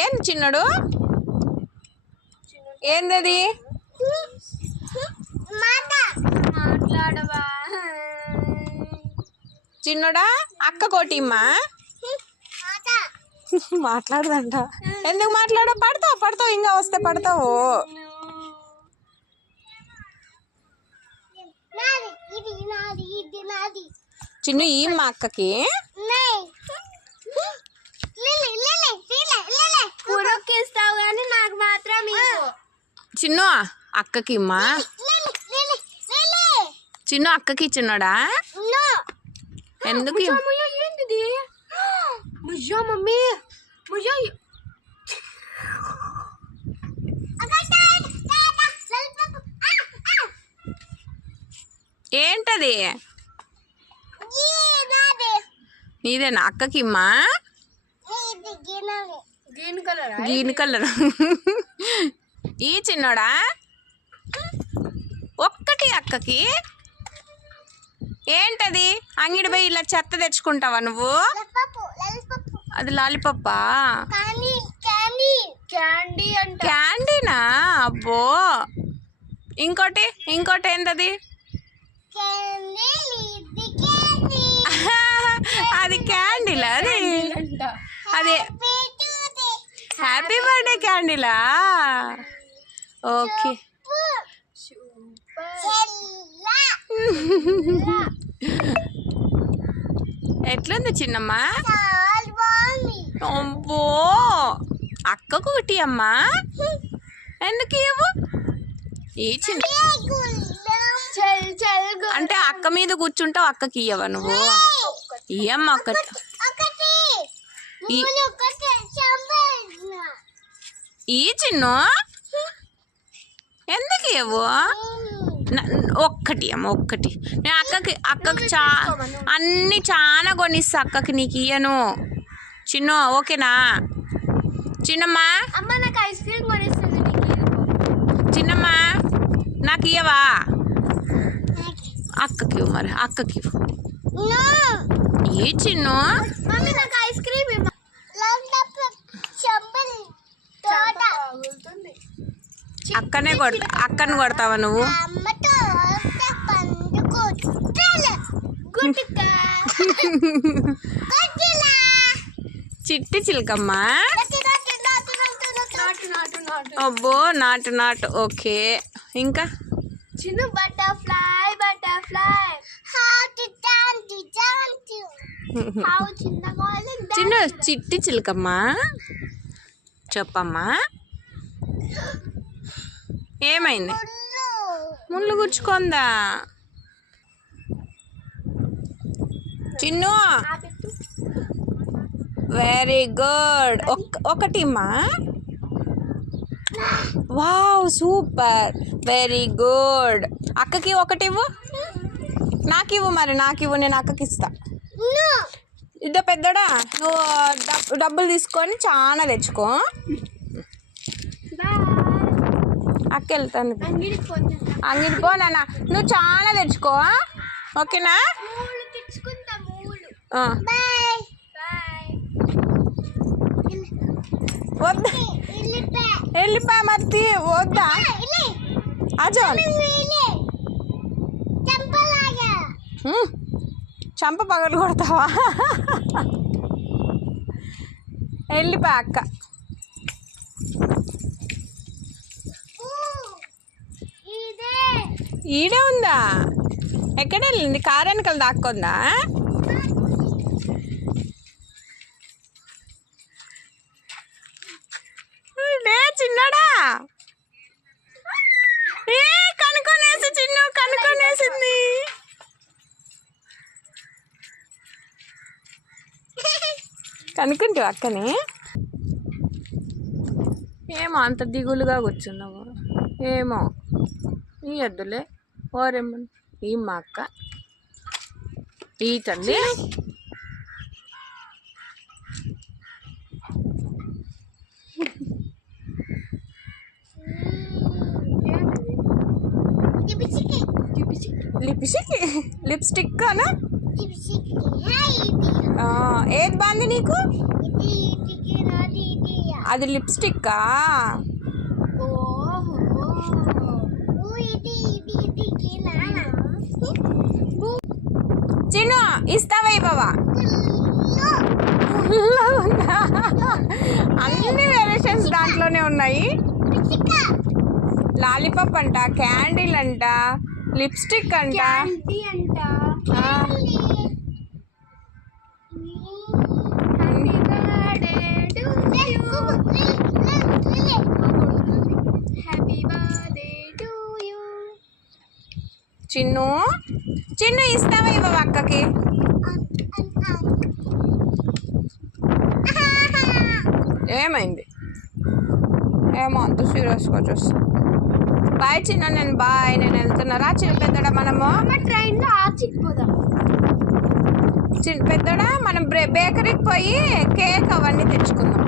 ఏంది చిన్నడు? ఏందది? చిన్నడా అక్క కోటిమ్మా మాట్లాడదంట. ఎందుకు మాట్లాడవు? పడతావు ఇంకా వస్తే పడతావు. చిన్ను ఈ మా అక్కకి నాకు మాత్రం చిన్ను అక్కకి ఇమ్మా. చిన్ను అక్కకి చిన్నడా? ఎందుకు? ఏంటిది? మమ్మీ ఏంటది? నీదేనా అక్కకి ఇమ్మా? గ్రీన్ కలర్ ఈ చిన్నోడా ఒక్కటి అక్కకి. ఏంటది? అంగిడి పోయి ఇలా చెత్త తెచ్చుకుంటావా నువ్వు? అది లాలీపప్పా? క్యాండీనా? అబ్బో. ఇంకోటి ఏంటది? అది క్యాండిలా? అది హ్యాపీ బర్త్డే క్యాండిలా? ఓకే. ఎట్లుంది చిన్నమ్మా? అబ్బో అక్కకు ఒకటి అమ్మా. ఎందుకు ఇవ్వు? ఈ చిన్న అంటే అక్క మీద కూర్చుంటావు, అక్కకి ఇయ్యవా నువ్వు? ఇయ్యమ్మా ఒకటి. ఈ చిన్న ఎందుకు ఇవ్వు? ఒక్కటి అమ్మ ఒక్కటి. నేను అక్కకి అన్ని చాలా కొనిస్తా అక్కకి, నీకు ఇయ్యను. చిన్న ఓకేనా? చిన్నమ్మా నాకు ఐస్ క్రీమ్ కొనిస్తుంది. చిన్నమ్మా నాకు ఇయ్యవా? అక్కకి ఇవ్వు. మరి అక్కకి ఏ చిన్న నాకు ఐస్ క్రీమ్ అక్కని కొడతావా నువ్వు? చిట్టి చిలకమ్మా. అబ్బో నాటు. ఓకే. ఇంకా చిన్న బటర్ఫ్లై చిన్న చిట్టి చిలకమ్మా చెప్పమ్మా. ఏమైంది? ముళ్ళు గుచ్చుకుందా? చిన్ను వెరీ గుడ్. ఒకటిమ్మా. Wow super very good. అక్కకి ఒకటి ఇవ్వు. నాకు ఇవ్వు. మరి నాకు ఇవ్వు, నేను అక్కకి ఇస్తా. ఇద్ద పెద్దడా నువ్వు డబ్బులు తీసుకొని చాలా తెచ్చుకో. అక్క వెళ్తాను. అంగిడి పో నాన్న. నువ్వు చాలా తెచ్చుకో ఓకేనా? వద్దా? వెళ్ళిపా మర్తి వద్దా? అజో చంప పగలు కొడతావా? వెళ్ళిపా అక్క. ఈడే ఉందా? ఎక్కడ వెళ్ళింది? కారు వెనకాల దాక్కుందా? చిన్నడా కనుకొనేసి చిన్న కనుకొనేసింది. కనుక్కుంటావు అక్కని? ఏమో అంత దిగులుగా కూర్చున్నావు. ఏమో ఈ ఎద్దులే ఓరేమో. ఈ మా అక్క ఈ తల్లి లిప్స్టిక్ అనా? ఏది బాగుంది నీకు? అది లిప్స్టిక్కా? చిన్ను ఇస్తావా ఇవ్వవా? అన్ని వేరియేషన్స్ దాంట్లోనే ఉన్నాయి. లాలీపాప్ అంట, క్యాండిల్ అంట, లిప్స్టిక్ అంట. చిన్ను చిన్ను ఇస్తావా ఇవ్వవా అక్కకి? ఏమైంది? ఏమో అంత సీరియస్గా చూస్తా. బాయ్ చిన్న, నేను నేను వెళ్తున్నారా? చిన్న పెద్దడా మనము ట్రైన్లో ఆచిపోదాం. చిన్న పెద్దడా మనం బేకరీకి పోయి కేక్ అవన్నీ తెచ్చుకుందాం.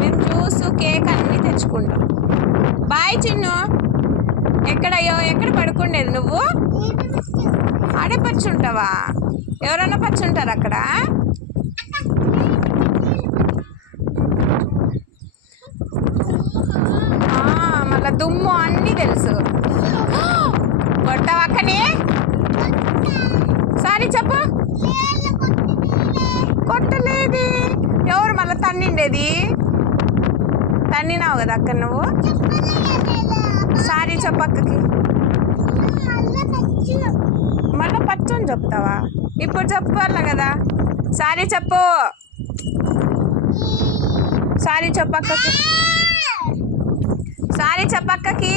మేము జ్యూస్ కేక్ అన్నీ తెచ్చుకుంటాం. బాయ్ చిన్ను. ఎక్కడ పడుకుండేది నువ్వు? ఆడే పచ్చుంటావా? ఎవరన్నా పచ్చుంటారు అక్కడ? మళ్ళా దుమ్ము అన్నీ తెలుసు. కొట్టావా అక్కని? సారీ చెప్పు. కొట్టలేదు. ఎవరు మళ్ళీ తన్నిండేది? తన్నినావు కదా అక్క నువ్వు. సారీ చెప్పు అక్కకి. మళ్ళీ పచ్చని చెప్తావా? ఇప్పుడు చెప్పాల కదా. సారీ చెప్పు. సారీ చెప్పు అక్కకి. సారీ చెప్పు అక్కకి.